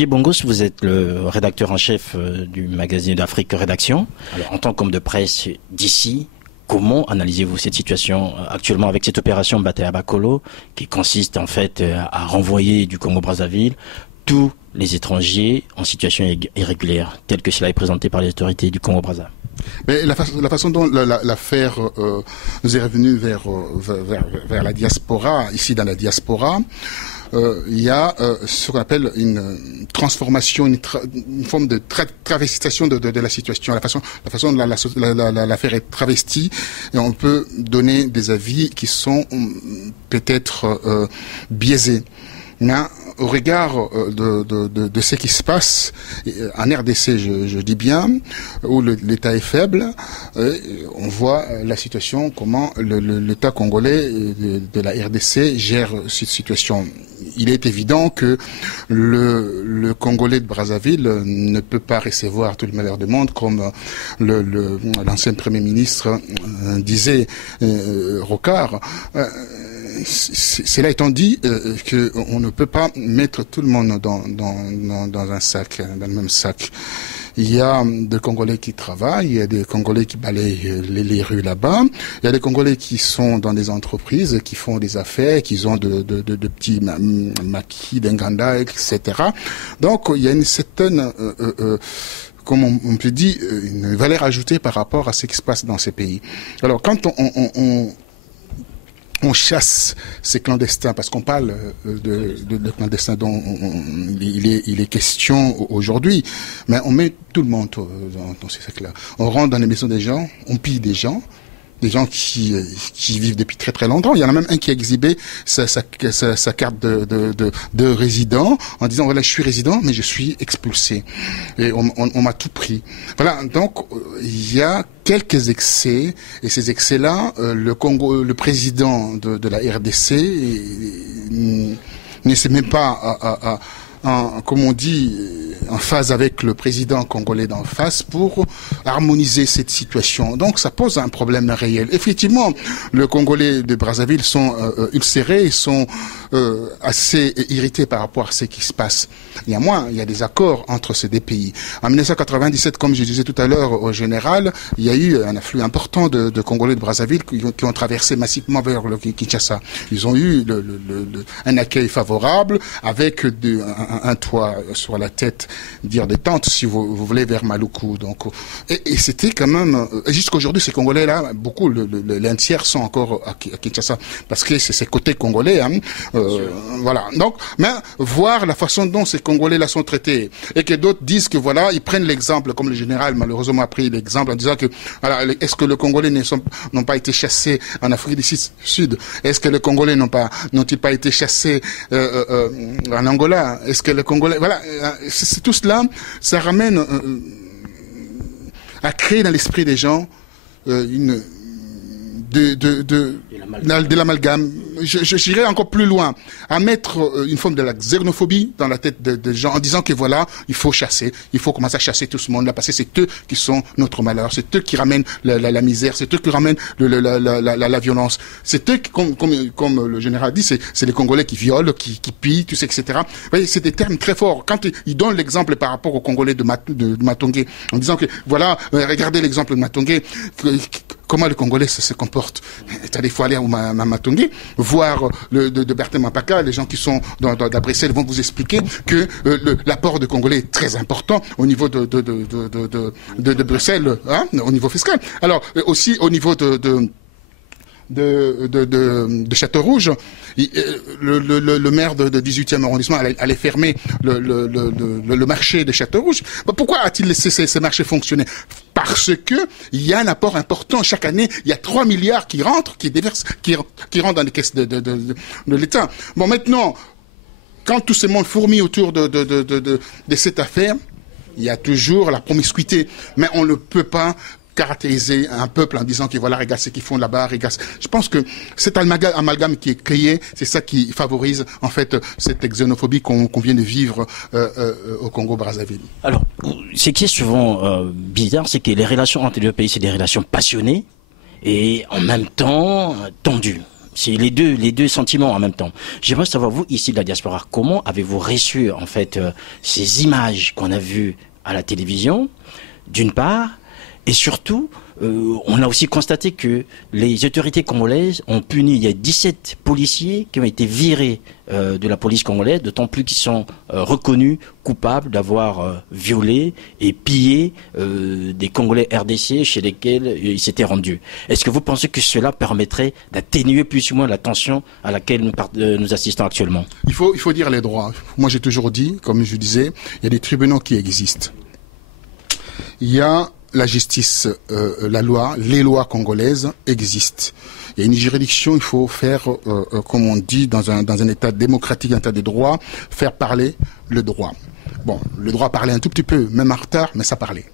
Roger Bongos, vous êtes le rédacteur en chef du magazine d'Afrique Rédaction. Alors, en tant qu'homme de presse d'ici, comment analysez-vous cette situation actuellement avec cette opération Bataille Bakolo qui consiste en fait à renvoyer du Congo-Brazzaville tous les étrangers en situation irrégulière, tel que cela est présenté par les autorités du Congo-Brazzaville? Mais la façon dont l'affaire nous est revenue vers la diaspora, ici dans la diaspora, il y a ce qu'on appelle une transformation, une forme de travestisation de la situation, la façon dont l'affaire est travestie, et on peut donner des avis qui sont peut-être biaisés. Mais au regard de ce qui se passe en RDC, je dis bien, où l'État est faible, on voit la situation, comment l'État congolais de la RDC gère cette situation. Il est évident que le Congolais de Brazzaville ne peut pas recevoir tout le malheur du monde, comme l'ancien Premier ministre disait, Rocard. Cela étant dit, qu'on ne peut pas mettre tout le monde dans un sac, dans le même sac. Il y a des Congolais qui travaillent, il y a des Congolais qui balayent les rues là-bas, il y a des Congolais qui sont dans des entreprises, qui font des affaires, qui ont de petits maquis, d'Inganda, etc. Donc il y a une certaine comme on peut dire, une valeur ajoutée par rapport à ce qui se passe dans ces pays. Alors quand on chasse ces clandestins, parce qu'on parle de clandestins dont il est question aujourd'hui, mais on met tout le monde dans ces sacs-là. On rentre dans les maisons des gens, on pille des gens qui vivent depuis très très longtemps. Il y en a même un qui a exhibé sa carte de résident en disant voilà, je suis résident mais je suis expulsé et on m'a tout pris. Voilà, donc il y a quelques excès, et ces excès-là, le président de la RDC ne s'est même pas comme on dit, en phase avec le président congolais d'en face pour harmoniser cette situation. Donc ça pose un problème réel. Effectivement, les Congolais de Brazzaville sont ulcérés, sont assez irrités par rapport à ce qui se passe. Néanmoins, il y a des accords entre ces deux pays. En 1997, comme je disais tout à l'heure au général, il y a eu un afflux important de Congolais de Brazzaville qui ont traversé massivement vers le Kinshasa. Ils ont eu un accueil favorable avec un toit sur la tête, dire des tentes, si vous voulez, vers Maluku. Donc, et c'était quand même, jusqu'aujourd'hui, ces Congolais-là, beaucoup, l'un tiers sont encore à Kinshasa, parce que c'est ces côtés congolais, hein, voilà. Donc, mais voir la façon dont ces Congolais-là sont traités, et que d'autres disent que voilà, ils prennent l'exemple, comme le général malheureusement a pris l'exemple en disant que, voilà, est-ce que les Congolais n'ont pas été chassés en Afrique du Sud? Est-ce que les Congolais n'ont-ils pas été chassés en Angola? Est-ce que les Congolais, voilà, c'est tout cela, ça ramène à créer dans l'esprit des gens de l'amalgame. J'irais encore plus loin, à mettre une forme de la xénophobie dans la tête des gens en disant que voilà, il faut chasser, il faut commencer à chasser tout ce monde-là, parce que c'est eux qui sont notre malheur, c'est eux qui ramènent la misère, c'est eux qui ramènent la violence, c'est eux qui, comme le général dit, c'est les Congolais qui violent, qui pillent, tout ça, etc. Vous voyez, c'est des termes très forts. Quand ils donnent l'exemple par rapport aux Congolais de Matongé, en disant que voilà, regardez l'exemple de Matongé, comment les Congolais se comportent. Il faut aller à Matongé, voir de Bertin Mapaka, les gens qui sont à Bruxelles vont vous expliquer que l'apport de Congolais est très important au niveau de Bruxelles, hein, au niveau fiscal. Alors, aussi au niveau de Château-Rouge, le maire de 18e arrondissement allait fermer le marché de Château-Rouge. Pourquoi a-t-il laissé ces marchés fonctionner? Parce que il y a un apport important. Chaque année, il y a 3 milliards qui rentrent, qui rentrent dans les caisses de l'État. Bon, maintenant, quand tout ce monde fourmille autour de cette affaire, il y a toujours la promiscuité. Mais on ne peut pas caractériser un peuple en disant que voilà, regarde ce qu'ils font là-bas, regarde. Je pense que cet amalgame qui est créé, c'est ça qui favorise en fait cette xénophobie qu'on vient de vivre au Congo-Brazzaville. Alors, ce qui est souvent bizarre, c'est que les relations entre les deux pays, c'est des relations passionnées et en même temps tendues. c'est les deux sentiments en même temps. J'aimerais savoir, vous, ici de la diaspora, comment avez-vous reçu, en fait, ces images qu'on a vues à la télévision, d'une part, et surtout, on a aussi constaté que les autorités congolaises ont puni, il y a 17 policiers qui ont été virés de la police congolaise, d'autant plus qu'ils sont reconnus coupables d'avoir violé et pillé des Congolais RDC chez lesquels ils s'étaient rendus. Est-ce que vous pensez que cela permettrait d'atténuer plus ou moins la tension à laquelle nous assistons actuellement? Il faut dire les droits. Moi, j'ai toujours dit, comme je disais, il y a des tribunaux qui existent. Il y a la justice, la loi, les lois congolaises existent. Il y a une juridiction, il faut faire, comme on dit, dans un État démocratique, un État de droit, faire parler le droit. Bon, le droit parlait un tout petit peu, même en retard, mais ça parlait.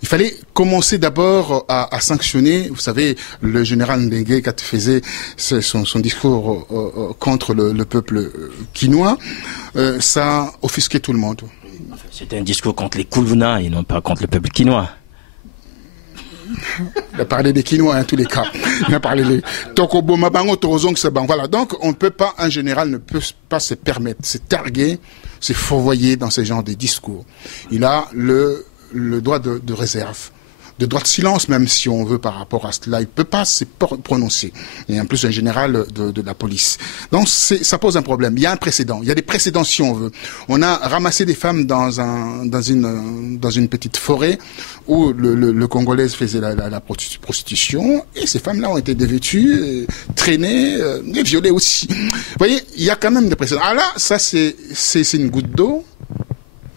Il fallait commencer d'abord à sanctionner. Vous savez, le général Ndenge, quand il faisait son discours contre le peuple quinois, ça offusquait tout le monde. C'était un discours contre les Kuluna et non pas contre le peuple quinois. Il a parlé des Quinois, en tous les cas. Il a parlé des Tokobo, voilà. Donc, on ne peut pas, un général ne peut pas se permettre, se targuer, se fourvoyer dans ce genre de discours. Il a le droit de réserve, de droit de silence, même si on veut par rapport à cela. Il ne peut pas se prononcer. Et en plus, un général de la police. Donc, ça pose un problème. Il y a un précédent. Il y a des précédents, si on veut. On a ramassé des femmes dans une petite forêt où le Congolais faisait la prostitution. Et ces femmes-là ont été dévêtues, traînées, et violées aussi. Vous voyez, il y a quand même des précédents. Ah là, ça, c'est une goutte d'eau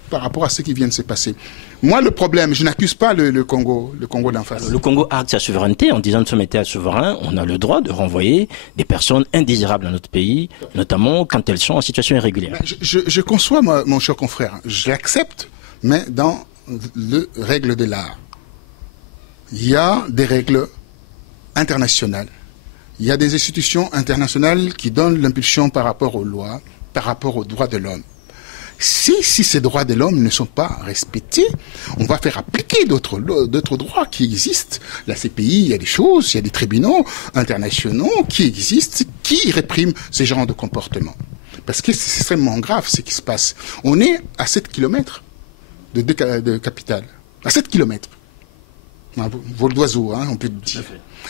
par rapport à ce qui vient de se passer. Moi, le problème, je n'accuse pas le Congo d'en face. Le Congo acte sa souveraineté en disant que nous sommes État souverain. On a le droit de renvoyer des personnes indésirables dans notre pays, notamment quand elles sont en situation irrégulière. Je conçois, mon cher confrère, je l'accepte, mais dans les règles de l'art. Il y a des règles internationales. Il y a des institutions internationales qui donnent l'impulsion par rapport aux lois, par rapport aux droits de l'homme. Si ces droits de l'homme ne sont pas respectés, on va faire appliquer d'autres droits qui existent. La CPI, il y a des choses, il y a des tribunaux internationaux qui existent, qui répriment ce genre de comportement. Parce que c'est extrêmement grave ce qui se passe. On est à 7 kilomètres de capitale. À 7 kilomètres. Un vol d'oiseau, hein, on peut dire.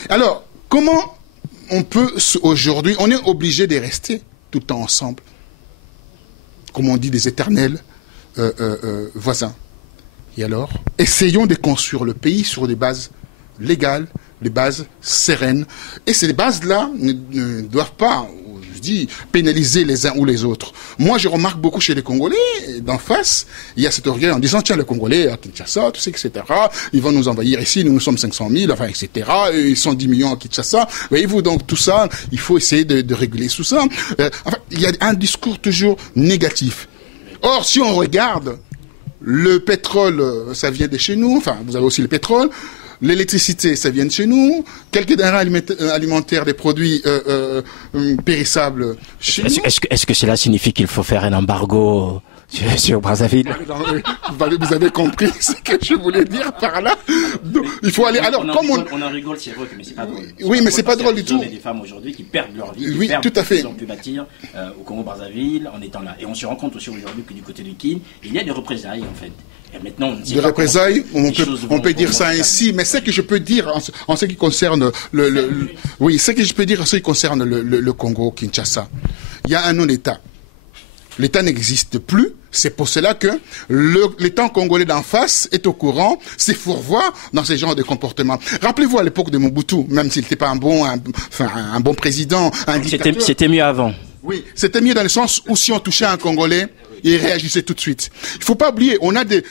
Alors, comment on peut aujourd'hui, on est obligé de rester tout le temps ensemble, comme on dit, des éternels voisins. Et alors, essayons de construire le pays sur des bases légales, des bases sereines. Et ces bases-là ne doivent pas, je dis, pénaliser les uns ou les autres. Moi, je remarque beaucoup chez les Congolais, d'en face, il y a cet orgueil en disant, tiens, les Congolais, à Kinshasa, tout ça, etc., ils vont nous envahir ici, nous sommes 500 000, enfin, etc., ils sont 10 millions à Kinshasa. Voyez-vous, donc, tout ça, il faut essayer de réguler tout ça. Enfin, il y a un discours toujours négatif. Or, si on regarde, le pétrole, ça vient de chez nous, enfin, vous avez aussi le pétrole, l'électricité, ça vient de chez nous. Quelques denrées alimentaires, des produits périssables chez nous. Est-ce que cela signifie qu'il faut faire un embargo sur Brazzaville? Vous avez compris ce que je voulais dire par là. Donc, il faut aller. Alors, on en rigole, c'est vrai, mais c'est pas drôle. Oui, mais c'est pas drôle du tout. Il y a des femmes aujourd'hui qui perdent leur vie, oui, tout à fait. Ils ont pu bâtir au Congo-Brazzaville en étant là. Et on se rend compte aussi aujourd'hui que du côté du Kin, il y a des représailles en fait. Et maintenant, de représailles, on peut dire ça ainsi, mais ce que je peux dire en ce qui concerne oui, ce que je peux dire en ce qui concerne le Congo, Kinshasa, il y a un non-État. L'État n'existe plus. C'est pour cela que l'État congolais d'en face est au courant, se fourvoie dans ce genre de comportement. Rappelez-vous à l'époque de Mobutu, même s'il n'était pas un bon président, un dictateur. C'était mieux avant. Oui, c'était mieux dans le sens où si on touchait un Congolais, il réagissait tout de suite. Il faut pas oublier, on a de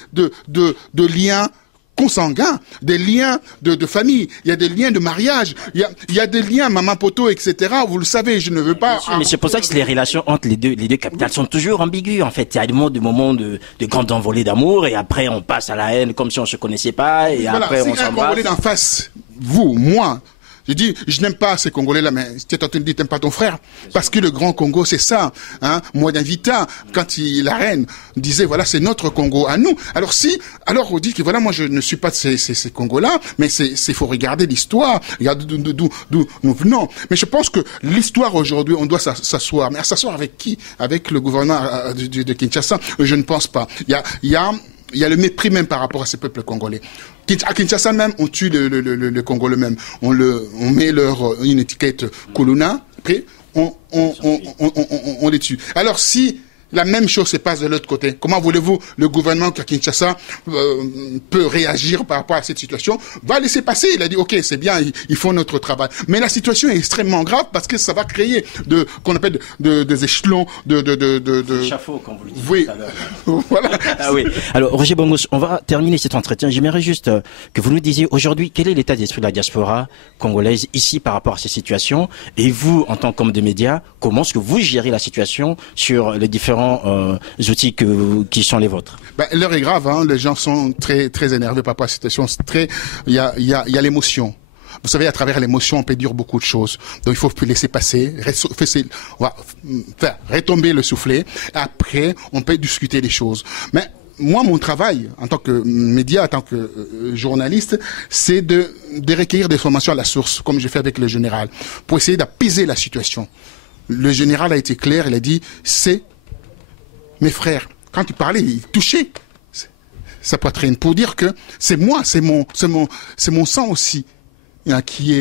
liens consanguins, des liens de famille, il y a des liens de mariage, il y a des liens maman poto, etc. Vous le savez, je ne veux pas. Mais c'est pour ça que les relations entre les deux capitales sont toujours ambiguës en fait. Il y a des moments de grandes envolées d'amour et après on passe à la haine comme si on se connaissait pas et voilà, après on s'embrasse. s'embrasse. D'en face, vous, moi, Je dis, je n'aime pas ces Congolais-là, mais tu es en train de dire, t'aimes pas ton frère. Parce que le grand Congo, c'est ça. Hein. Moyen Vita, quand la reine disait, voilà, c'est notre Congo à nous. Alors on dit que voilà, moi je ne suis pas de ces Congos-là, mais faut regarder l'histoire, regarder d'où nous venons. Mais je pense que l'histoire aujourd'hui, on doit s'asseoir. Mais à s'asseoir avec qui? Avec le gouvernement de Kinshasa? Je ne pense pas. Il y a le mépris même par rapport à ces peuples congolais. À Kinshasa même, on tue le Congolais même. On met une étiquette Kuluna, après on les tue. Alors si la même chose se passe de l'autre côté, comment voulez-vous le gouvernement à Kinshasa peut réagir par rapport à cette situation? Va laisser passer. Il a dit ok, c'est bien, ils font notre travail. Mais la situation est extrêmement grave parce que ça va créer qu'on appelle des échelons échafauds, comme vous le dites. Oui. Tout à l'heure. Voilà. Ah oui. Alors Roger Bongos, on va terminer cet entretien. J'aimerais juste que vous nous disiez aujourd'hui quel est l'état d'esprit de la diaspora congolaise ici par rapport à ces situations, et vous en tant qu'homme de médias, comment est-ce que vous gérez la situation sur les différents outils qui sont les vôtres? L'heure est grave, hein. Les gens sont très très énervés par rapport à la situation. Il y a l'émotion. Vous savez, à travers l'émotion, on peut dire beaucoup de choses. Donc il faut laisser passer, retomber le soufflet. Après, on peut discuter des choses. Mais moi, mon travail en tant que média, en tant que journaliste, c'est de recueillir des informations à la source, comme j'ai fait avec le général, pour essayer d'apaiser la situation. Le général a été clair, il a dit, c'est mes frères. Quand il parlait, il touchait sa poitrine pour dire que c'est moi, c'est mon sang aussi qui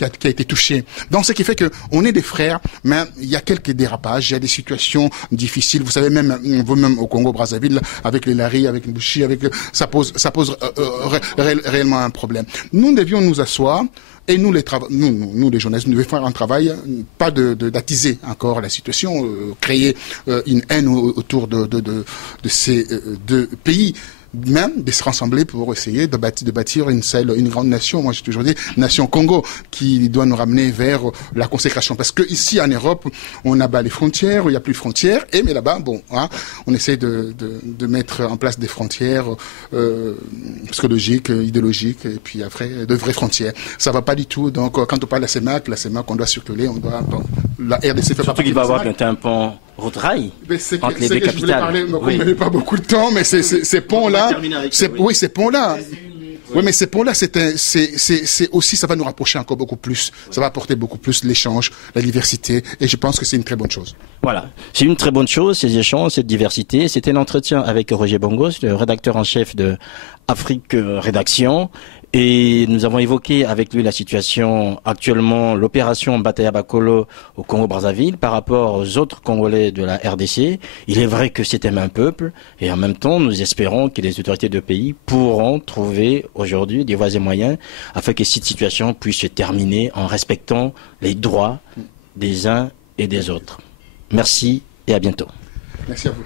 a été touché. Donc, ce qui fait que on est des frères, mais il y a quelques dérapages, il y a des situations difficiles. Vous savez, même au Congo-Brazzaville, avec les Lari, avec les Bouchi, ça pose réellement un problème. Nous devions nous asseoir. Et nous, les journalistes, nous devons faire un travail, pas d'attiser encore la situation, créer une haine autour de ces deux pays, même de se rassembler pour essayer de bâtir une grande nation. Moi, j'ai toujours dit, nation Congo, qui doit nous ramener vers la consécration. Parce que ici, en Europe, on abat les frontières, il n'y a plus de frontières, mais là-bas, bon, hein, on essaie de mettre en place des frontières psychologiques, idéologiques, et puis après, de vraies frontières. Ça va pas du tout. Donc, quand on parle de la CEMAC, on doit circuler, la RDC fait surtout qu'il va y avoir un tympan route-rail entre les deux capitales. Je voulais parler, mais on n'avait pas beaucoup de temps, mais ces ponts-là, ces ponts-là. Oui, mais ces ponts-là, c'est aussi, ça va nous rapprocher encore beaucoup plus. Ça va apporter beaucoup plus l'échange, la diversité, et je pense que c'est une très bonne chose. Voilà, c'est une très bonne chose, ces échanges, cette diversité. C'était l'entretien avec Roger Bongos, le rédacteur en chef de Afrique Rédaction. Et nous avons évoqué avec lui la situation actuellement, l'opération Bataille Bakolo au Congo-Brazzaville par rapport aux autres Congolais de la RDC. Il est vrai que c'est un peuple, et en même temps, nous espérons que les autorités de pays pourront trouver aujourd'hui des voies et moyens afin que cette situation puisse se terminer en respectant les droits des uns et des autres. Merci et à bientôt. Merci à vous.